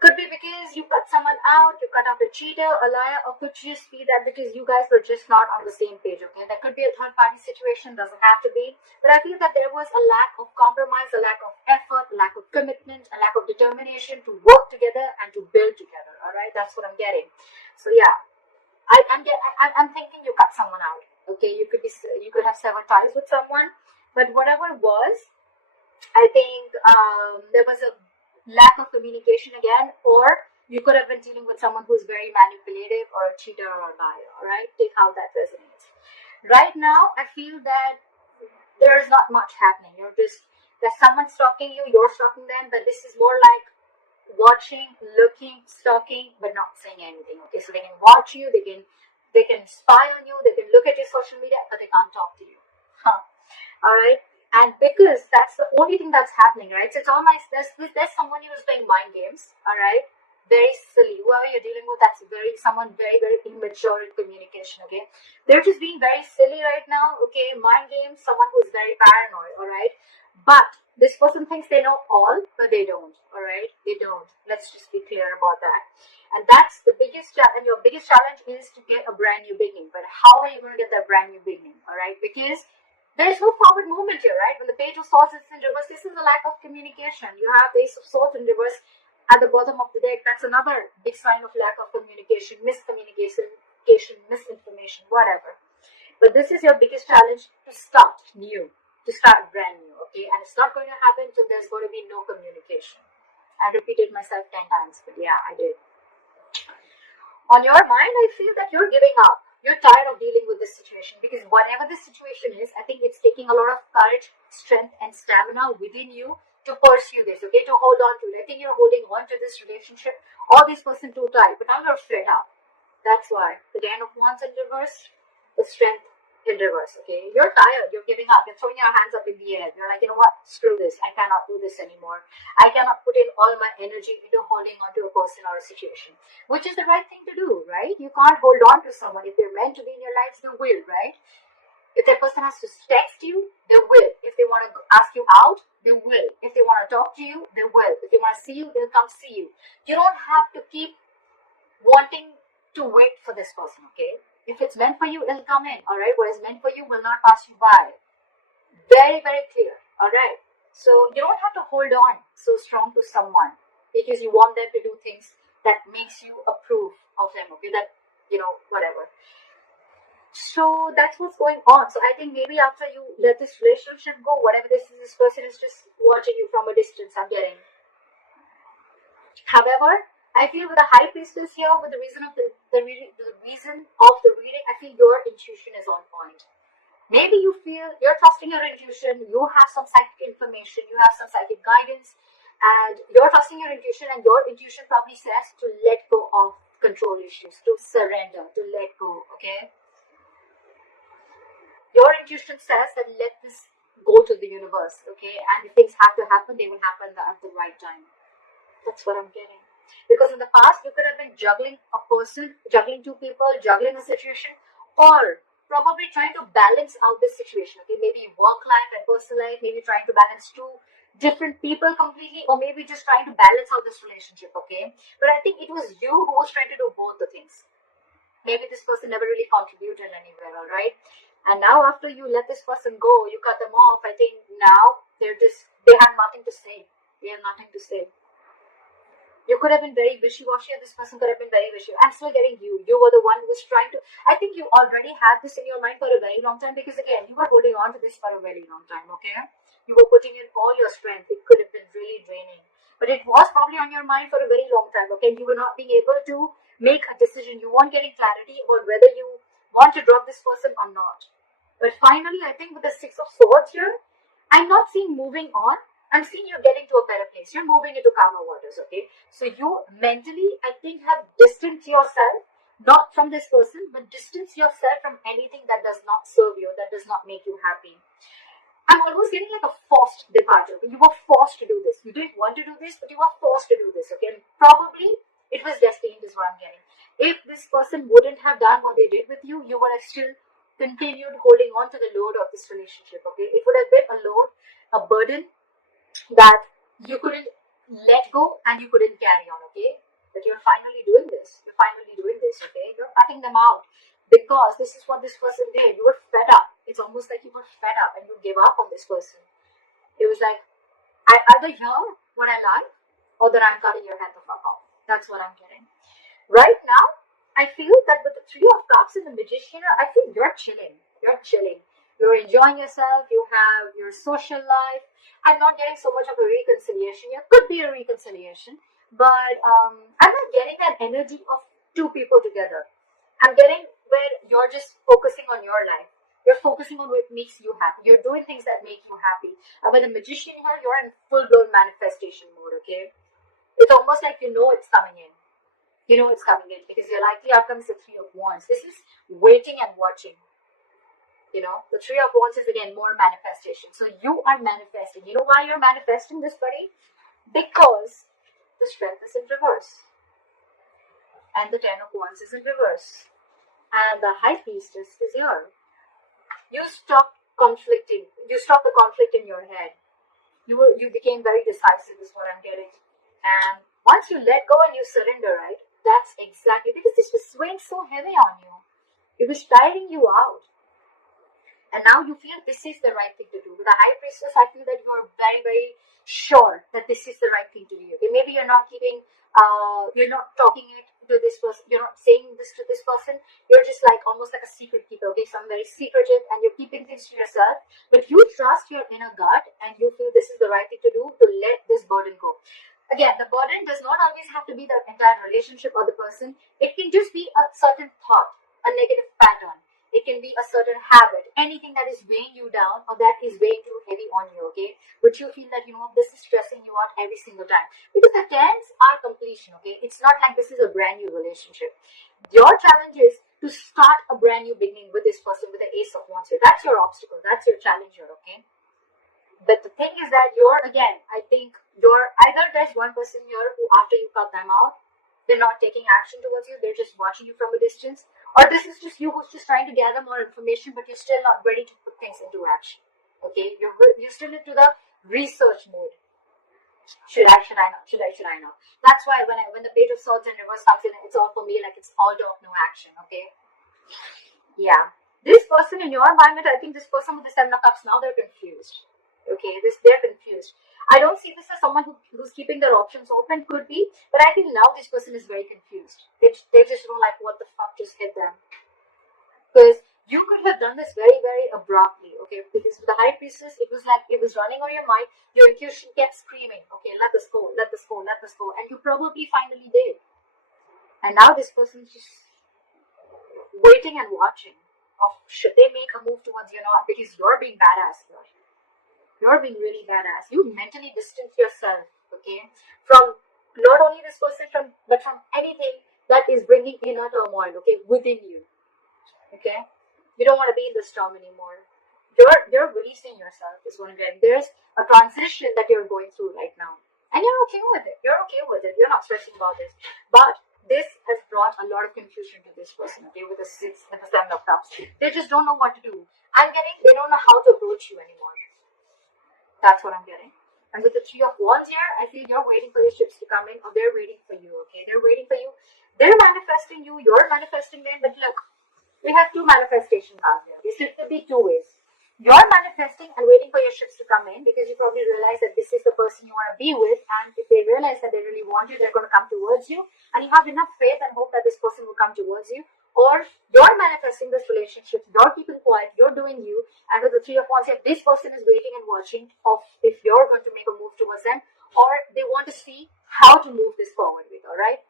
Could be because you cut someone out, you cut out a cheater, a liar, or could just be that because you guys were just not on the same page, okay? That could be a third party situation, doesn't have to be. But I feel that there was a lack of compromise, a lack of effort, a lack of commitment, a lack of determination to work together and to build together, all right? That's what I'm getting. So yeah, I'm thinking you cut someone out, okay? You could have severed ties with someone, but whatever it was, I think there was a lack of communication again, or you could have been dealing with someone who's very manipulative or a cheater or a liar, all right? Take how that resonates. Right now, I feel that there's not much happening. There's someone stalking you, you're stalking them, but this is more like watching, looking, stalking, but not saying anything, okay? So they can watch you, they can spy on you, they can look at your social media, but they can't talk to you. All right? And because that's the only thing that's happening, right? So it's all nice. There's someone who's playing mind games, all right? Very silly. Whoever you're dealing with, that's someone very, very immature in communication, okay? They're just being very silly right now, okay? Mind games, someone who's very paranoid, all right? But this person thinks they know all, but they don't, all right? They don't. Let's just be clear about that. And that's the biggest challenge. Your biggest challenge is to get a brand new beginning. But how are you going to get that brand new beginning, all right? Because there's no forward movement here, right? When the Page of Swords is in reverse, this is a lack of communication. You have the Ace of Swords in reverse at the bottom of the deck. That's another big sign of lack of communication, miscommunication, misinformation, whatever. But this is your biggest challenge, to start new, to start brand new, okay? And it's not going to happen until there's going to be no communication. I repeated myself 10 times, but yeah, I did. On your mind, I feel that you're giving up. You're tired of dealing with this situation, because whatever this situation is, I think it's taking a lot of courage, strength, and stamina within you to pursue this, okay, to hold on to it. I think you're holding on to this relationship or this person too tight, but now you're fed up. That's why. The Nine of Wands in reverse, the Strength in reverse, okay? You're tired, you're giving up, you're throwing your hands up in the air. You're like, you know what, screw this, I cannot do this anymore. I cannot put in all my energy into holding on to a person or a situation, which is the right thing to do, right? You can't hold on to someone. If they're meant to be in your lives, they will, right? If that person has to text you, they will. If they want to ask you out, they will. If they want to talk to you, they will. If they want to see you, they'll come see you. You don't have to keep wanting to wait for this person, okay? If it's meant for you, it'll come in, all right? What is meant for you will not pass you by. Very, very clear, all right? So you don't have to hold on so strong to someone because you want them to do things that makes you approve of them, okay? That, whatever. So that's what's going on. So I think maybe after you let this relationship go, whatever this person is just watching you from a distance, I'm getting. However, I feel with the High Priestess here, with the reason of the reason of the reading, I feel your intuition is on point. Maybe you feel you're trusting your intuition, you have some psychic information, you have some psychic guidance, and you're trusting your intuition, and your intuition probably says to let go of control issues, to surrender, to let go, okay? Your intuition says that let this go to the universe, okay? And if things have to happen, they will happen at the right time. That's what I'm getting. Because in the past, you could have been juggling a person, juggling two people, juggling a situation, or probably trying to balance out this situation. Okay, maybe work life and personal life, maybe trying to balance two different people completely, or maybe just trying to balance out this relationship, okay? But I think it was you who was trying to do both the things. Maybe this person never really contributed anywhere, all right? And now after you let this person go, you cut them off, I think now they have nothing to say. They have nothing to say. You could have been very wishy-washy, and this person could have been very wishy. I'm still getting you. You were the one who was trying to. I think you already had this in your mind for a very long time, because again, you were holding on to this for a very long time, okay? You were putting in all your strength. It could have been really draining. But it was probably on your mind for a very long time, okay? You were not being able to make a decision. You weren't getting clarity on whether you want to drop this person or not. But finally, I think with the Six of Swords here, I'm not seeing moving on. I'm seeing you getting to a better place. You're moving into calmer waters, okay? So you mentally, I think, have distanced yourself, not from this person, but distance yourself from anything that does not serve you, that does not make you happy. I'm almost getting like a forced departure. You were forced to do this. You didn't want to do this, but you were forced to do this, okay? And probably it was destined, is what I'm getting. If this person wouldn't have done what they did with you, you would have still continued holding on to the load of this relationship, okay? It would have been a load, a burden, that you couldn't let go and you couldn't carry on, okay? That you're finally doing this. You're finally doing this, okay? You're cutting them out because this is what this person did. You were fed up. It's almost like you were fed up and you gave up on this person. It was like, I either hear what I like or that I'm cutting your head the fuck off. That's what I'm getting. Right now, I feel that with the Three of Cups and the Magician, I feel you're chilling. You're chilling. You're enjoying yourself. You have your social life. I'm not getting so much of a reconciliation. It could be a reconciliation, but I'm not getting that energy of two people together. I'm getting where you're just focusing on your life. You're focusing on what makes you happy. You're doing things that make you happy. And with the Magician here, you're in full-blown manifestation mode, okay? It's almost like you know it's coming in. You know it's coming in because your likely outcome is the Three of Wands. This is waiting and watching. You know, the Three of Wands is again more manifestation. So you are manifesting. You know why you're manifesting this, buddy? Because the Strength is in reverse. And the Ten of Wands is in reverse. And the High Priestess is here. You stopped conflicting. You stopped the conflict in your head. You became very decisive is what I'm getting. And once you let go and you surrender, right? That's exactly because this was weighing so heavy on you. It was tiring you out. And now you feel this is the right thing to do. With the High Priestess, I feel that you're very, very sure that this is the right thing to do. Okay, maybe you're not you're not talking it to this person, you're not saying this to this person, you're just like almost like a secret keeper, okay? So I'm very secretive and you're keeping things to yourself, but you trust your inner gut and you feel this is the right thing to do to let this burden go. Again, the burden does not always have to be the entire relationship or the person. It can just be a certain thought, a negative pattern. It can be a certain habit, anything that is weighing you down or that is weighing too heavy on you, okay? Which you feel that, you know, this is stressing you out every single time. Because the tens are completion, okay? It's not like this is a brand new relationship. Your challenge is to start a brand new beginning with this person with the Ace of Wands here. That's your obstacle. That's your challenge here, okay? But the thing is that I think either there's one person here who after you cut them out, they're not taking action towards you, they're just watching you from a distance, or this is just you who's just trying to gather more information, but you're still not ready to put things into action. Okay, you're still into the research mode. Should I not? That's why when the Page of Swords in reverse comes in, it's all for me like it's all talk, no action. Okay. Yeah. This person in your environment, I think this person with the Seven of Cups, now they're confused. Okay, they're confused. I don't see this as someone who's keeping their options open, could be, but I think now this person is very confused. They just don't like what the fuck just hit them. Because you could have done this very, very abruptly, okay? Because with the High Priestess, it was like it was running on your mind. Your intuition kept screaming, okay, let this go, let this go, let this go. And you probably finally did. And now this person's just waiting and watching. Of should they make a move towards you or not? Because you're being badass here. You're being really badass. You mentally distance yourself, okay, from not only this person, but from anything that is bringing inner turmoil, okay, within you, okay. You don't want to be in this storm anymore. You're releasing yourself is what I'm getting. There's a transition that you're going through right now, and you're okay with it. You're okay with it. You're not stressing about this, but this has brought a lot of confusion to this person, okay, with the Seven of Cups. They just don't know what to do. They don't know how to approach you anymore. That's what I'm getting. And with the Three of Wands here, I feel you're waiting for your ships to come in, or they're waiting for you, okay? They're waiting for you. They're manifesting you, you're manifesting them, but look, we have two manifestation cards here. This could be two ways. You're manifesting and waiting for your ships to come in because you probably realize that this is the person you want to be with, and if they realize that they really want you, they're going to come towards you, and you have enough faith and hope that this person will come towards you. Or you're manifesting this relationship, you're keeping quiet, you're doing you, and with the Three of Wands here, this person is waiting and watching of if you're going to make a move towards them, or they want to see how to move this forward with, alright?